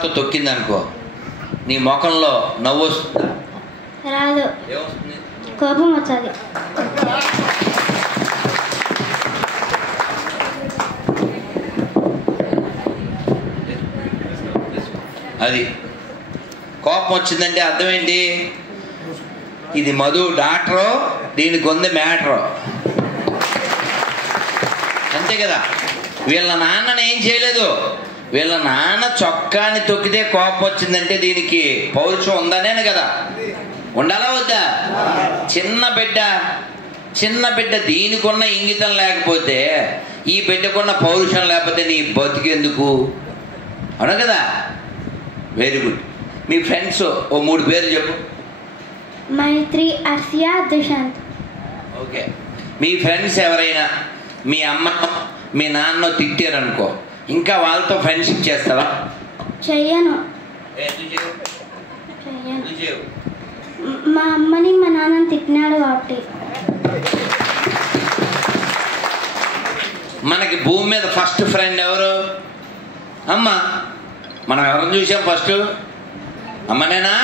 తలరాతో తొక్కింది అనుకో, నీ ముఖంలో నవ్వు వస్తుందా? రాదు, కోపం వచ్చాది. అది కోపం వచ్చిందంటే అర్థం ఏంటి? ఇది మధు డాక్టరు, దీనికి ఉంది మ్యాటరు, అంతే కదా. వీళ్ళ నాన్నని ఏం చేయలేదు, వీళ్ళ నాన్న చొక్కాని తొక్కితే కోపం వచ్చిందంటే దీనికి పౌరుషం ఉందనే కదా. ఉండాలా వద్దా? చిన్న బిడ్డ దీనికున్న ఇంగితం లేకపోతే, ఈ బిడ్డకున్న పౌరుషం లేకపోతే నీ బతికేందుకు? అవును కదా. Very good. మీ ఫ్రెండ్స్ ఓ 3 పేర్లు చెప్పు. మైత్రి, అర్సియా, దుషాంత్. ఓకే. మీ ఫ్రెండ్స్ ఎవరైనా మీ అమ్మ మీ నాన్న తిట్టారనుకో, ఇంకా వాళ్ళతో ఫ్రెండ్షిప్ చేస్తావా? చెయ్యను. మా అమ్మని మా నాన్నని తిట్టినాడు కాబట్టి. మనకి భూమి మీద ఫస్ట్ ఫ్రెండ్ ఎవరు? అమ్మ. మనం ఎవరిని చూసాం ఫస్ట్? అమ్మనేనా?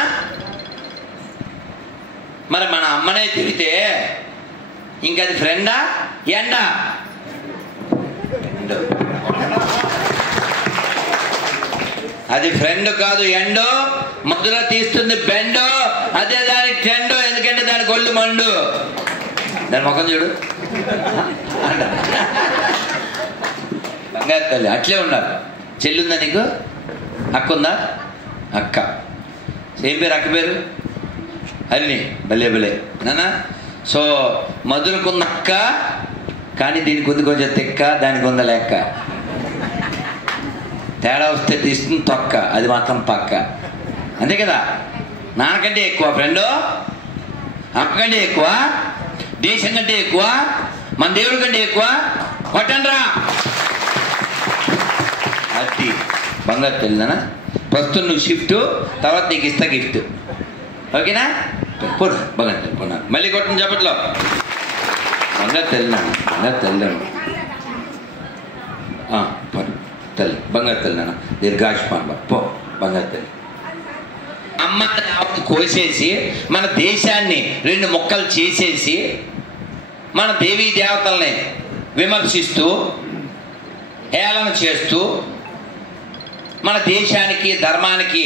మరి మన అమ్మనే తిరిగితే ఇంకా అది ఫ్రెండా ఎండా? అది ఫ్రెండ్ కాదు, ఎండో. మధుర తీస్తుంది బెండో, అదే దానికి ట్రెండో. ఎందుకంటే దానికి ఒళ్ళు మండు. దాని ముఖం చూడు. బంగారు తల్లి అట్లే ఉన్నారు. చెల్లుందా నీకు? అక్క ఉందా? అక్క. ఏం పేరు అక్క పేరు? హరిణి. భలే భలే నానా. సో మధురకున్న అక్క, కానీ దీనికి ఉంది కొంచెం తెక్క, దానికి ఉందా లెక్క. తేడా వస్తే తీస్తుంది తొక్క, అది మాత్రం పక్క. అంతే కదా. నాన్నకంటే ఎక్కువ ఫ్రెండు, అక్క కంటే ఎక్కువ, దేశం కంటే ఎక్కువ, మన దేవుడి కంటే ఎక్కువ. కొట్టండ్రా. అది బంగారు తెల్లినా. ప్రస్తుతం నువ్వు షిఫ్ట్, తర్వాత నీకు ఇస్తా గిఫ్ట్. ఓకేనా? పోడు బంగారు తెల్లి పోనా. మళ్ళీ కొట్టండి చెప్పట్లో. బంగారు తెల్లినాను, బంగారు తెల్లాను. తల్లి బంగారు తల్లి నాన్న. దీర్ఘాయుష్మాన్ పో. బంగారు తల్లి. అమ్మ ఆవుని కోసేసి మన దేశాన్ని 2 ముక్కలు చేసేసి మన దేవీ దేవతల్ని విమర్శిస్తూ హేళన చేస్తూ మన దేశానికి ధర్మానికి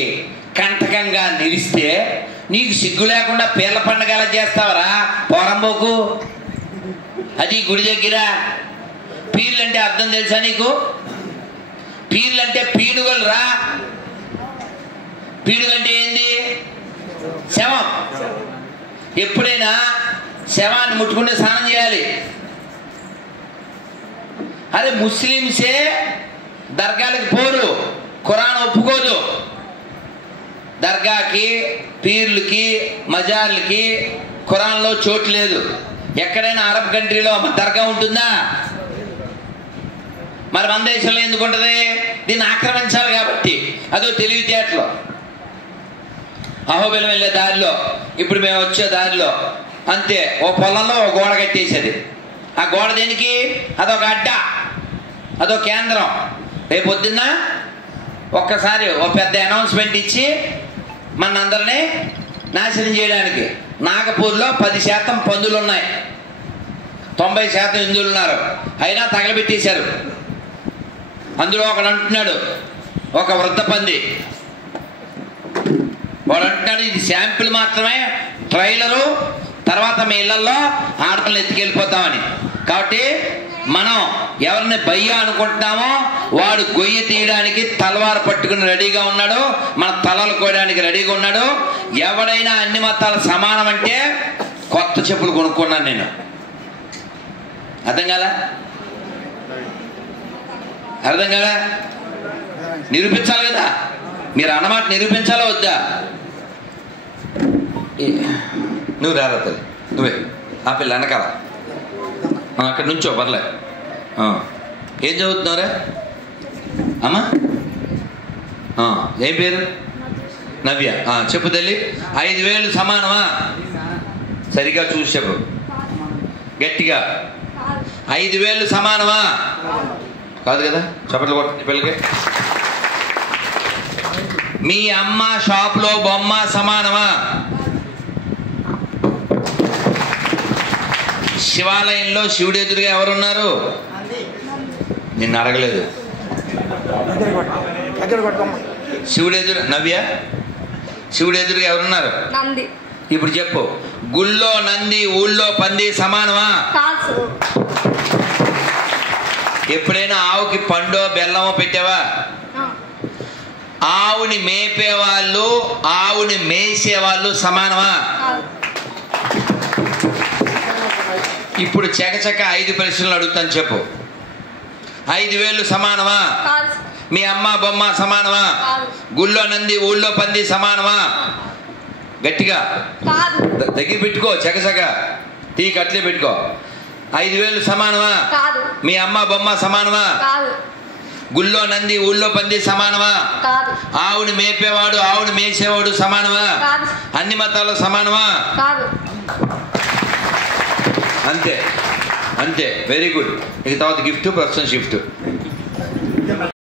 కంటకంగా నిలిస్తే నీకు సిగ్గు లేకుండా పీర్ల పండుగ ఎలా చేస్తావరా పోరంబోకు? అది గుడి దగ్గర. పీర్లు అంటే అర్థం తెలుసా నీకు? పీర్లు అంటే పీనుగలు రా. పీనుగంటే ఏంది? శవం. ఎప్పుడైనా శవాన్ని ముట్టుకుంటే స్నానం చేయాలి. అదే ముస్లింసే దర్గాలకు పోరు, ఖురాన్ ఒప్పుకోదు. దర్గాకి, పీర్లకి, మజార్లకి ఖురాన్లో చోటు లేదు. ఎక్కడైనా అరబ్ కంట్రీలో దర్గా ఉంటుందా? మరి మన దేశంలో ఎందుకు ఉంటుంది? దీన్ని ఆక్రమించాలి కాబట్టి. అదో తెలివితేటలో. అహోబిలం వెళ్ళే దారిలో, ఇప్పుడు మేము వచ్చే దారిలో అంతే ఓ పొలంలో ఓ గోడ కట్టేసేది. ఆ గోడ దేనికి? అదొక అడ్డ, అదో కేంద్రం. రేపు పొద్దున్న ఒక్కసారి ఓ పెద్ద అనౌన్స్మెంట్ ఇచ్చి మనందరినీ నాశనం చేయడానికి. నాగపూర్లో 10% పందులు ఉన్నాయి, 90% హిందువులు ఉన్నారు. అయినా తగలబెట్టేశారు. అందులో ఒకడు అంటున్నాడు, ఒక వృద్ధ పంది, వాడు అంటున్నాడు ఇది శాంపిల్ మాత్రమే, ట్రైలరు, తర్వాత మీ ఇళ్లలో ఆడపిల్లలు ఎత్తుకెళ్ళిపోతామని. కాబట్టి మనం ఎవరిని భయ్య అనుకుంటున్నామో వాడు గొయ్యి తీయడానికి తలవారు పట్టుకుని రెడీగా ఉన్నాడు, మన తలలు కోయడానికి రెడీగా ఉన్నాడు. ఎవడైనా అన్ని మతాలు సమానం అంటే కొత్త చెప్పులు కొనుక్కున్నాను నేను. అర్థం కాదా? అర్థం కదా? నిరూపించాలి కదా. మీరు అన్నమాట నిరూపించాలా వద్దా? నువ్వు రారవుతుంది, నువ్వే ఆ పిల్ల వెనకాల అక్కడ నుంచో పర్లే. ఏం చదువుతున్నారా అమ్మా? ఏం పేరు? నవ్య. చెప్పు తల్లి. 5,000 సమానమా? సరిగా చూసి చెప్పు గట్టిగా. 5,000 సమానమా? కాదు కదా. చప్పట్లు కొట్టండి పిల్లకి. మీ అమ్మ షాప్లో బొమ్మ సమానమా? శివాలయంలో శివుడు ఎదురుగా ఎవరున్నారు? నిన్ను అడగలేదు. శివుడు ఎదురు నవ్య, శివుడు ఎదురుగా ఎవరున్నారు? ఇప్పుడు చెప్పు. గుళ్ళో నంది ఊళ్ళో పంది సమానమా? ఎప్పుడైనా ఆవుకి పండో బెల్లమో పెట్టావా? ఆవుని మేపేవాళ్ళు ఆవుని మేసేవాళ్ళు సమానమా? ఇప్పుడు చకచక 5 ప్రశ్నలు అడుగుతాను, చెప్పు. 5,000 సమానమా? మీ అమ్మ బొమ్మ సమానమా? గుళ్ళో నంది ఊళ్ళో పంది సమానమా? గట్టిగా దగ్గర పెట్టుకో, చకచక టీకి అట్లే పెట్టుకో. 5,000 సమానమా? మీ అమ్మ బొమ్మ సమానమా? గుళ్ళో నంది ఊళ్ళో పంది సమానమా? ఆవుని మేపేవాడు ఆవుని మేసేవాడు సమానమా? అన్ని మతాలు సమానమా? అంతే అంతే. Very good. ఇక తర్వాత గిఫ్ట్, పర్సన్ షిఫ్ట్.